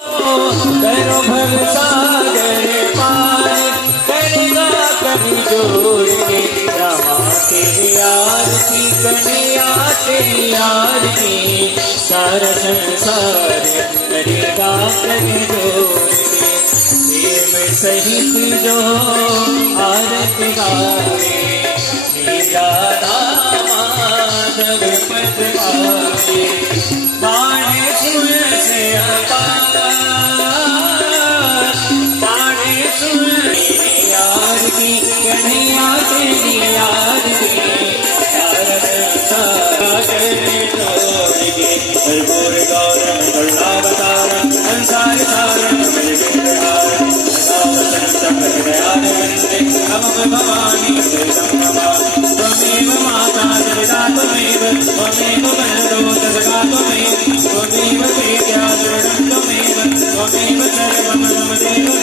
करो भव सागर पार करेगा कभी जोड़ के रामा तेरी आरती कन्हैया तेरी आरती सारा संसार करेगा कभी जोड़ के प्रेम सहित जो आरती गावे श्री राधा माधव पद पावे बाणे सुन से अपार बाणे सुन आरती कन्हैया तेरी आरती शारद सागर तोड़गे कर्पूर गौरम करुणावतारम संसार सारम भवानी त्वमेव माता जगदा त्वमेव त्वमेव बलदो दशगा त्वमेव त्वमेव वेद्या शरणं त्वमेव त्वमेव सर्वं मम देव